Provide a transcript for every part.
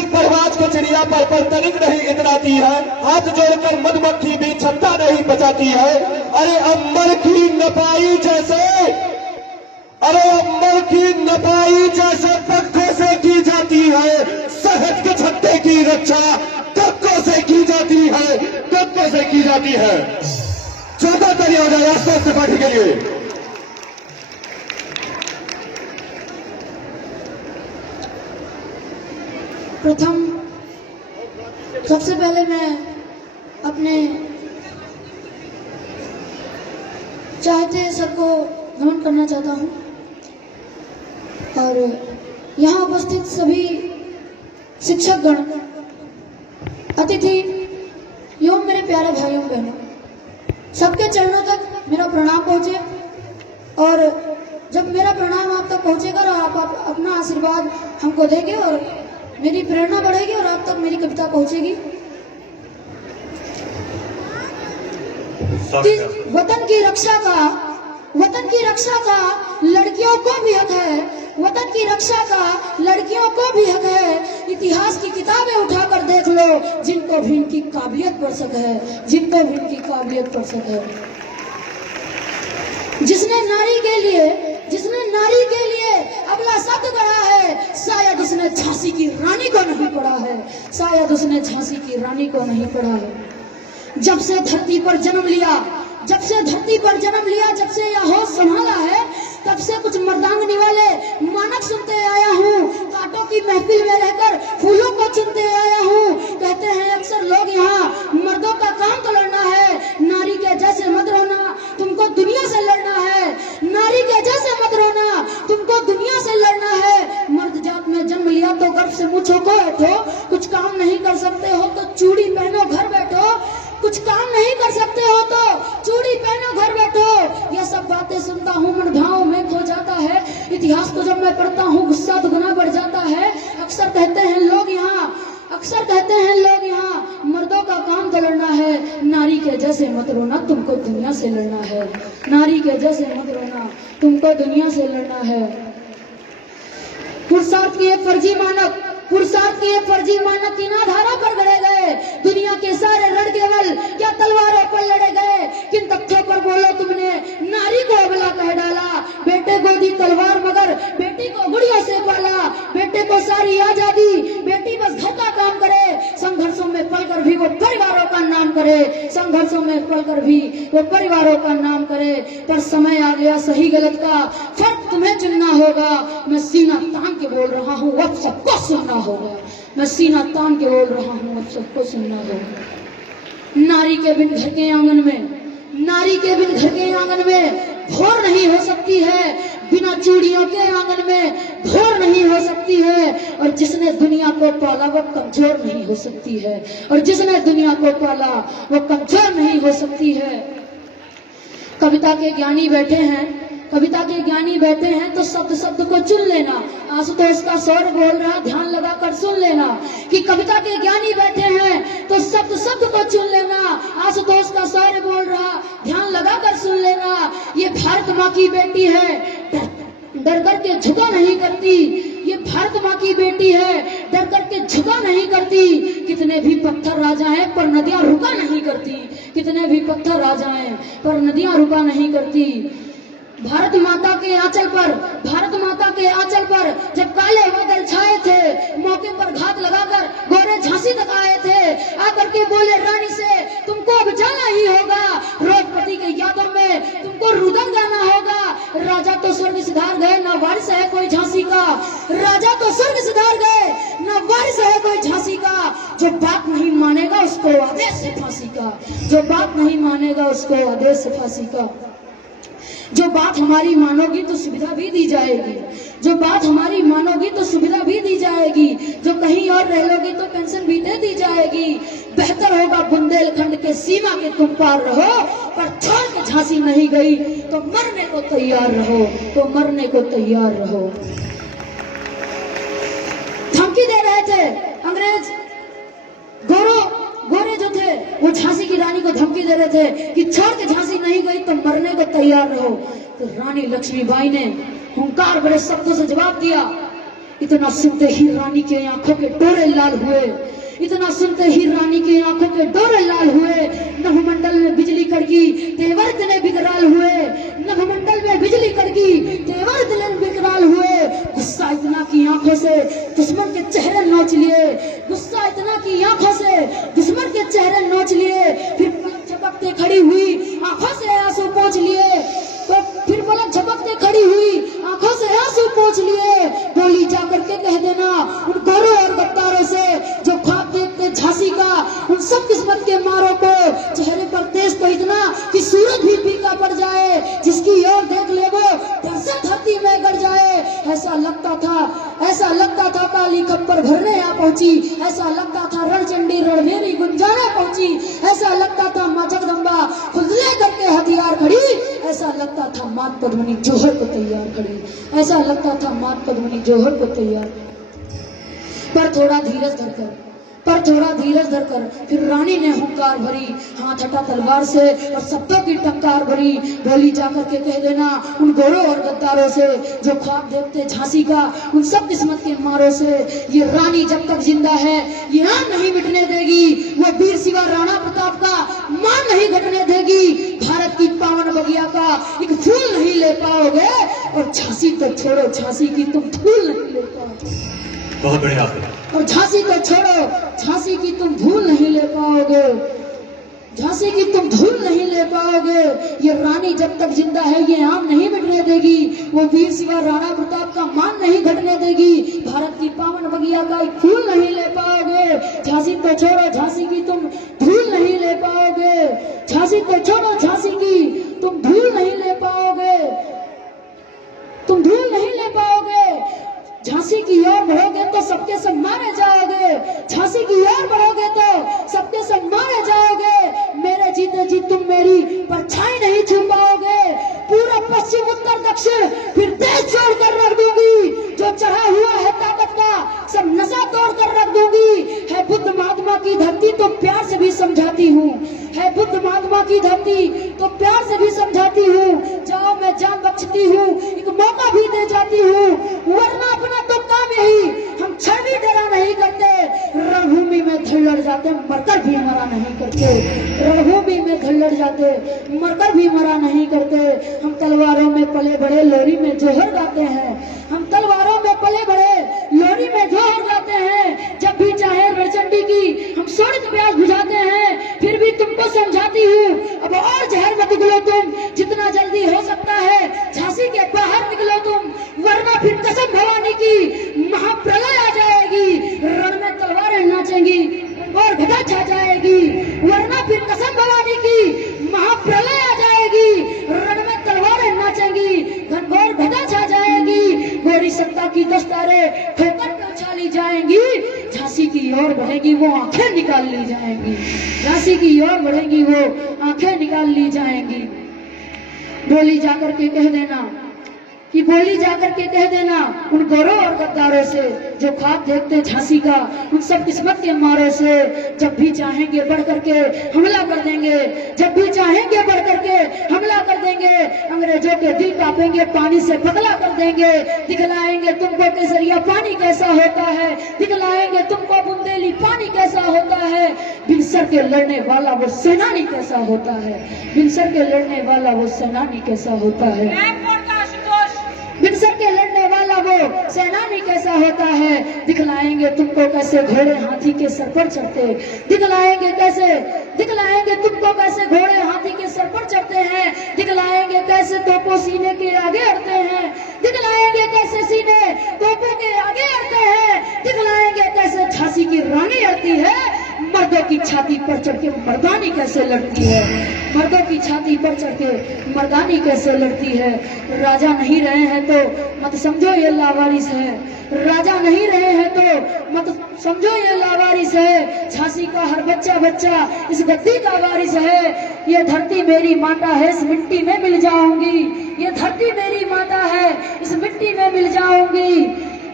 फिर परवाज के चिड़िया पर तनिक नहीं इतराती है, हाथ जोड़कर मधुमक्खी भी छत्ता नहीं बचाती है। अरे अंबर की नपाई जैसे, अरे अंबर की नपाई जैसे पंखों से की जाती है, शहद के छत्ते की रक्षा कक्कों से की जाती है, कक्कों से की जाती है। चौथा तैयार हो जाए राष्ट्रीय पार्टी के लिए। प्रथम सबसे पहले मैं अपने चाहते सर को नमन करना चाहता हूं और यहाँ उपस्थित सभी शिक्षकगण, अतिथि एवं मेरे प्यारे भाइयों बहनों, सबके चरणों तक मेरा प्रणाम पहुंचे। और जब मेरा प्रणाम आप तक पहुंचेगा और आप अपना आशीर्वाद हमको देंगे और मेरी प्रेरणा बढ़ेगी और आप तक मेरी कविता पहुंचेगी। वतन की रक्षा का लड़कियों को भी हक है, वतन की रक्षा का लड़कियों को भी हक है। इतिहास की किताबें उठाकर देख लो, जिनको भी इनकी काबिलियत पर शक है, जिनको भी इनकी काबिलियत पर शक है। जिसने नारी के लिए अगला शब्द गढ़ा है, शायद उसने झांसी की रानी को नहीं पढ़ा है, शायद उसने झांसी की रानी को नहीं पढ़ा है। जब से धरती पर जन्म लिया, जब से यह होश संभाला है, तब से कुछ मर्दांगनी वाले मानक सुनते आया हूँ। कांटों की महफिल में रहकर फूलों को चुनते आया हूँ। कहते हैं अक्सर लोग यहाँ, मर्दों का काम तो लड़ना है, नारी के जैसे मत रोना, तुमको दुनिया से लड़ना है। नारी के जैसे मत रोना, तुमको दुनिया से लड़ना है। मर्द जात में जन्म लिया तो गर्व से मुँह छुपो बैठो, कुछ काम नहीं कर सकते हो तो चूड़ी पहनो घर बैठो, कुछ काम नहीं कर सकते हो तो चूड़ी पहनो घर बैठो। ये सब बातें सुनता हूँ, मन भाव में खो जाता है। इतिहास को जब मैं पढ़ता हूँ, गुस्सा दुगना बढ़ जाता है। अक्सर कहते हैं लोग यहाँ, मर्दों का काम तो लड़ना है, नारी के जैसे मत रोना, तुमको दुनिया से लड़ना है। नारी के जैसे मत रोना, तुमको दुनिया से लड़ना है। पुरुषार्थ के एक फर्जी मानक किनाधारा पर गड़े गए। दुनिया के सारे रण केवल क्या तलवारों पर लड़े गए। किन तथ्यों पर बोलो तुमने नारी को अबला कह डाला। बेटे को दी तलवार मगर बेटी को गुड़ियों से पाला। बेटे को सारी आजादी, बेटी बस घर का काम करे। संघर्षों में पलकर भी वो परिवारों का नाम करे, संघर्षों में पलकर भी वो परिवारों का नाम करे। पर समय आ गया सही गलत का फर्क तुम्हें चुनना होगा। मैं सीना तान के बोल रहा हूँ, अब सबको सुनना होगा। मैं सीना तान के बोल रहा हूँ, अब सबको सुनना होगा। नारी के बिन घर के आंगन में भोर नहीं हो सकती है, बिना चूड़ियों के आंगन में भोर नहीं हो सकती है। और जिसने दुनिया को पाला वो कमजोर नहीं हो सकती है, और जिसने दुनिया को पाला वो कमजोर नहीं हो सकती है। कविता के ज्ञानी बैठे हैं तो शब्द को चुन लेना। आशुतोष का स्वर बोल रहा, ध्यान लगाकर सुन लेना कि कविता के ज्ञानी बैठे हैं तो शब्द को चुन लेना। आशुतोष का स्वर बोल रहा, ध्यान लगाकर सुन लेना। ये भारत माँ की बेटी है, डर कर के झुका नहीं करती। ये भारत माँ की बेटी है, डर कर के झुका नहीं करती। कितने भी पत्थर आ जाएं पर नदियाँ रुका नहीं करती, कितने भी पत्थर आ जाएं पर नदियाँ रुका नहीं करती। भारत माता के आंचल पर जब काले बादल छाए थे, मौके पर घात लगाकर गोरे झांसी तक आए थे। आकर के बोले रानी से तुमको अब जाना ही होगा, रोजपति के यादों में तुमको रुदन गाना होगा। राजा तो स्वर्ग सिधार गए, न वारिस है कोई झांसी का। राजा तो स्वर्ग सिधार गए, न वारिस है कोई झांसी का। जो बात नहीं मानेगा उसको आदेश से फांसी का, जो बात नहीं मानेगा उसको आदेश से फांसी का। जो बात हमारी मानोगी तो सुविधा भी दी जाएगी, जो बात हमारी मानोगी तो सुविधा भी दी जाएगी। जो कहीं और रह लोगी तो पेंशन भी दे दी जाएगी। बेहतर होगा बुंदेलखंड के सीमा के तुम पार रहो, पर छोड़ के झांसी नहीं गई तो मरने को तैयार रहो, तो मरने को तैयार रहो। धमकी दे रहे थे अंग्रेज, गोरे जो थे वो झांसी की रानी को धमकी दे रहे थे कि छोड़ के झांसी नहीं गई तो मरने को तैयार रहो। तो रानी लक्ष्मीबाई ने हुंकार भरे शब्दों से जवाब दिया इतना सुनते ही रानी के आंखों के डोरे लाल हुए, इतना सुनते ही रानी के आंखों के डोरे लाल हुए। नभमंडल में बिजली कड़की, तेवर इतने विकराल हुए। नभमंडल में बिजली कड़की, तेवर इतने विकराल हुए। गुस्सा इतना की आंखों से दुश्मन के चेहरे नोच लिए, गुस्सा इतना की आंखों से दुश्मन के चेहरे नोच लिए। फिर पलक झपकते खड़ी हुई, आंखों से आंसू पोंछ लिए। तो फिर पलक झपकते खड़ी हुई, आंखों से आंसू पोंछ लिए। बोली जाकर के कह देना उन गोरों और गद्दारों से जो ख्वाब देखते झांसी का, उन सब किस्मत के मारों को। चेहरे पर तेज तो इतना कि सूरज भी फीका पड़ जाए, जिसकी ओर देख ले वो डर से धरती में गड़ जाए। ऐसा लगता था काली खप्पर भरने आ पहुंची, ऐसा लगता था रणचंडी रणभेरी गुंजाने पहुंची, ऐसा लगता था मां जगदम्बा खुद ले करके हथियार खड़ी, ऐसा लगता था मात पद्मिनी जोहर को तैयार खड़ी, ऐसा लगता था मात पद्मिनी जोहर को तैयार। पर थोड़ा धीरज धरकर फिर रानी ने हुंकार भरी, हाथ हटा तलवार से और शब्दों की टंकार भरी। बोली जाकर के कह देना उन गोरों और गद्दारों से जो ख्वाब देखते झांसी का, उन सब किस्मत के मारों से। ये रानी जब तक जिंदा है ये आन नहीं मिटने देगी, वो वीर शिवा राणा प्रताप का मान नहीं घटने देगी। भारत की पावन बगिया का एक फूल नहीं ले पाओगे, और झांसी तो छोड़ो, झांसी की तुम धूल नहीं ले पाओगे। बहुत बढ़िया। और झांसी तो छोड़ो, झांसी की तुम धूल नहीं ले पाओगे, झांसी की तुम धूल नहीं ले पाओगे। ये रानी जब तक जिंदा है ये आम नहीं मिटने देगी, वो वीर शिवा राणा प्रताप का मान नहीं घटने देगी। भारत की पावन बगिया का एक फूल नहीं ले पाओगे। झांसी तो छोड़ो, झांसी की तुम धूल नहीं ले पाओगे, झांसी तो छोड़ो, झांसी की तुम धूल नहीं ले पाओगे, तुम धूल नहीं ले पाओगे। झांसी की ओर बढ़ोगे तो सबके सब मारे जाओगे, झांसी की ओर बढ़ोगे तो सबके सब मारे जाओगे। मेरे जीते जी तुम मेरी परछाई नहीं छू पाओगे। पूरा पश्चिम उत्तर दक्षिण फिर देश जोड़ कर रख दूंगी, जो चढ़ा हुआ है ताकत का सब नशा तोड़ कर रख दूंगी। है बुद्ध महात्मा की धरती तो प्यार से भी समझाती हूँ, है बुद्ध महात्मा की धरती तो प्यार से भी समझाती हूँ। जाओ मैं जान बख्शती हूँ, एक मौका भी दे जाती हूँ, वरना अपना तो काम यही, हम क्षण भी डरा नहीं करते। रणभूमि में धड़ जाते मरकर भी मरा नहीं करते, रणभूमि में धड़ जाते मरकर भी मरा नहीं करते। हम तलवारों में पले बड़े लोरी में जोहर गाते हैं, हम तलवारों में पले बड़े लोरी में जोहर गाते हैं। जब भी चाहे रणचंडी की हम शोणित प्यास बुझाते हैं, फिर भी तुमको समझाती हूँ अब और जहर मत घुलो तुम, जितना जल्दी हो सकता है झांसी के बाहर निकलो तुम, वरना फिर कसम भवानी की महाप्रलय आ जाएगी। रण में तलवारें नाचेंगी और गदा छा जाएगी, वरना फिर कसम भवानी की महाप्रलय आ जाएगी। रण में तलवारें नाचेंगी, घनघोर गदा छा जाएगी, गोरी सत्ता की दस्तारे ठोकर कर उछाली जाएंगी। झांसी की ओर बढ़ेगी वो आंखें निकाल ली जाएंगी, झांसी की ओर बढ़ेगी वो आंखें निकाल ली जाएंगी। बोली जाकर के कह देना कि बोली जाकर के कह देना उन गोरों और गद्दारों से जो ख्वाब देखते झांसी का, उन सब किस्मत के मारों से। जब भी चाहेंगे बढ़ करके हमला कर देंगे, जब भी चाहेंगे बढ़ करके हमला कर देंगे। अंग्रेजों के दिल कांपेंगे, पानी से पतला कर देंगे। दिखलाएंगे तुमको केसरिया पानी कैसा होता है, दिखलाएंगे तुमको बुंदेली पानी कैसा होता है। बिनसर के लड़ने वाला वो सेनानी कैसा होता है, बिनसर के लड़ने वाला वो सेनानी कैसा होता है, बिनसर के लड़ने वाला वो सेनानी कैसा होता है। दिखलाएंगे तुमको कैसे घोड़े हाथी के सर पर चढ़ते, दिखलाएंगे तुमको कैसे घोड़े हाथी के सर पर चढ़ते हैं। दिखलाएंगे कैसे तोपों सीने के आगे अड़ते हैं, दिखलाएंगे कैसे सीने तोपों के आगे अड़ते हैं। दिखलाएंगे कैसे झांसी की रानी अड़ती है, मर्दों की छाती पर चढ़ के मर्दानी कैसे लड़ती है, मर्दों की छाती पर चढ़ के मर्दानी कैसे लड़ती है। राजा नहीं रहे हैं तो मत समझो ये लावारिस है, राजा नहीं रहे हैं तो मत समझो ये लावारिस है। झांसी का हर बच्चा बच्चा इस गद्दी का वारिस है। ये धरती मेरी माता है, इस मिट्टी में मिल जाऊंगी, ये धरती मेरी माता है, इस मिट्टी में मिल जाऊंगी।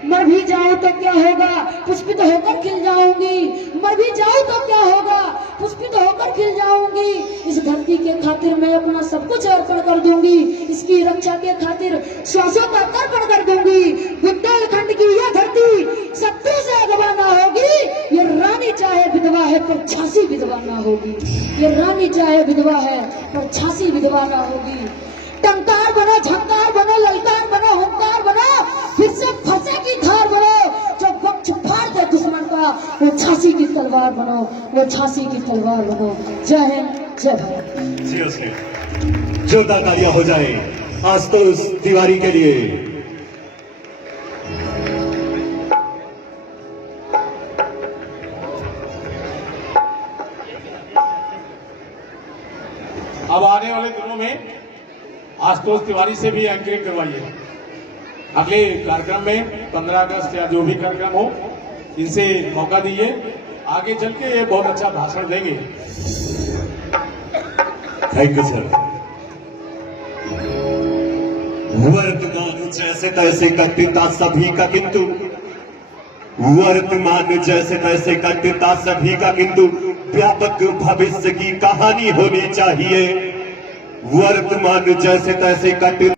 मर भी जाऊं तो क्या होगा, पुष्पित होकर खिल जाऊंगी। मर भी जाऊं तो क्या होगा, पुष्पित होकर खिल जाऊंगी। इस धरती के खातिर मैं अपना सब कुछ अर्पण कर दूंगी। इसकी रक्षा के खातिर श्वासों का तर्पण कर दूंगी। बुंदेलखंड की यह धरती शत्रु से अगवा ना होगी। ये रानी चाहे विधवा है पर झांसी विधवा ना होगी। ये रानी चाहे विधवा है पर झांसी विधवा ना होगी। टंकार बनो, झंकार बनो, ललकार बनो, हुंकार बनो, फिर से फंसे की धार बनो। जो वक्त फाड़ दे दुश्मन का, वो झांसी की तलवार बनो, वो झांसी की तलवार बनो। जय हिंद, जय भारत। सीरियसली जोरदार तालियां हो जाए आशुतोष तिवारी के लिए। अब आने वाले दिनों में आशुतोष तिवारी से भी एंकरिंग करवाइए। अगले कार्यक्रम में 15 अगस्त या जो भी कार्यक्रम हो, इनसे मौका दीजिए। आगे चल के ये बहुत अच्छा भाषण देंगे। Thank you sir. वर्तमान जैसे तैसे कटता सभी का किंतु, वर्तमान जैसे तैसे कटता सभी का किंतु व्यापक भविष्य की कहानी होनी चाहिए। वर्तमान जैसे तैसे कट